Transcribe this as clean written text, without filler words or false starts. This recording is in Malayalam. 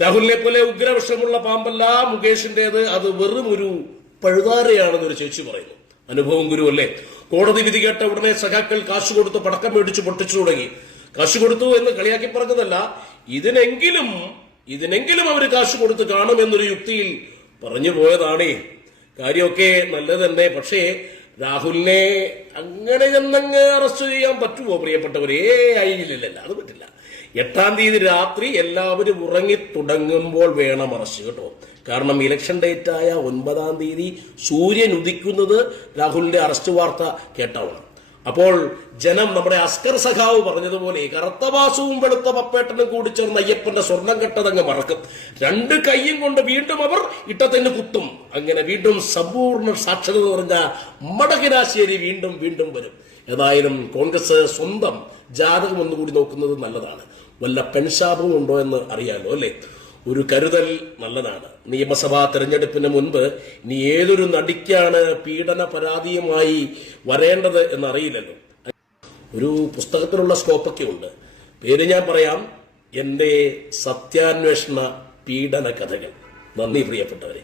രാഹുലിനെ പോലെ ഉഗ്രവിഷമുള്ള പാമ്പല്ല മുകേഷിന്റേത്, അത് വെറും ഒരു പഴുതാരയാണെന്നൊരു ചേച്ചി പറയുന്നു. അനുഭവം ഗുരു അല്ലേ? കോടതി വിധി കേട്ട ഉടനെ സഖാക്കൾ കാശ് കൊടുത്ത് പടക്കം മേടിച്ച് പൊട്ടിച്ചു തുടങ്ങി. കാശ് കൊടുത്തു എന്ന് കളിയാക്കി പറഞ്ഞതല്ല, ഇതിനെങ്കിലും അവർ കാശ് കൊടുത്ത് കാണുമെന്നൊരു യുക്തിയിൽ പറഞ്ഞു പോയതാണേ. കാര്യമൊക്കെ നല്ലത് തന്നെ. പക്ഷേ രാഹുലിനെ അങ്ങനെ ചെന്നങ്ങ് അറസ്റ്റ് ചെയ്യാൻ പറ്റുമോ പ്രിയപ്പെട്ടവരേ? ആയില്ലല്ല, അത് പറ്റില്ല. 8-ാം തീയതി രാത്രി എല്ലാവരും ഉറങ്ങി തുടങ്ങുമ്പോൾ വേണം അറസ്റ്റ് കേട്ടോ. കാരണം ഇലക്ഷൻ ഡേറ്റായ 9-ാം തീയതി സൂര്യൻ ഉദിക്കുന്നത് രാഹുലിന്റെ അറസ്റ്റ് വാർത്ത കേട്ടാവണം. അപ്പോൾ ജനം നമ്മുടെ അസ്കർ സഖാവ് പറഞ്ഞതുപോലെ കറുത്ത വാസവും വെളുത്ത പപ്പേട്ടനും കൂടി ചേർന്ന് അയ്യപ്പന്റെ സ്വർണം കെട്ടതങ്ങ് മറക്കും. 2 കൈയും കൊണ്ട് വീണ്ടും അവർ ഇട്ടത്തിന് കുത്തും. അങ്ങനെ വീണ്ടും സമ്പൂർണ്ണ സാക്ഷരത പറഞ്ഞ മടകിനാശ്ശേരി വീണ്ടും വരും. ഏതായാലും കോൺഗ്രസ് സ്വന്തം ജാതകം ഒന്നുകൂടി നോക്കുന്നത് നല്ലതാണ്. വല്ല പെൻഷാപവും ഉണ്ടോ എന്ന് അറിയാലോ അല്ലെ? ഒരു കരുതൽ നല്ലതാണ്. നിയമസഭാ തെരഞ്ഞെടുപ്പിന് മുൻപ് ഇനി ഏതൊരു നടിക്കാണ് പീഡന പരാതിയുമായി വരേണ്ടത് എന്നറിയില്ലല്ലോ. ഒരു പുസ്തകത്തിലുള്ള സ്കോപ്പൊക്കെ ഉണ്ട്. പേര് ഞാൻ പറയാം, എന്റെ സത്യാന്വേഷണ പീഡന കഥകൾ. നന്ദി പ്രിയപ്പെട്ടവരെ.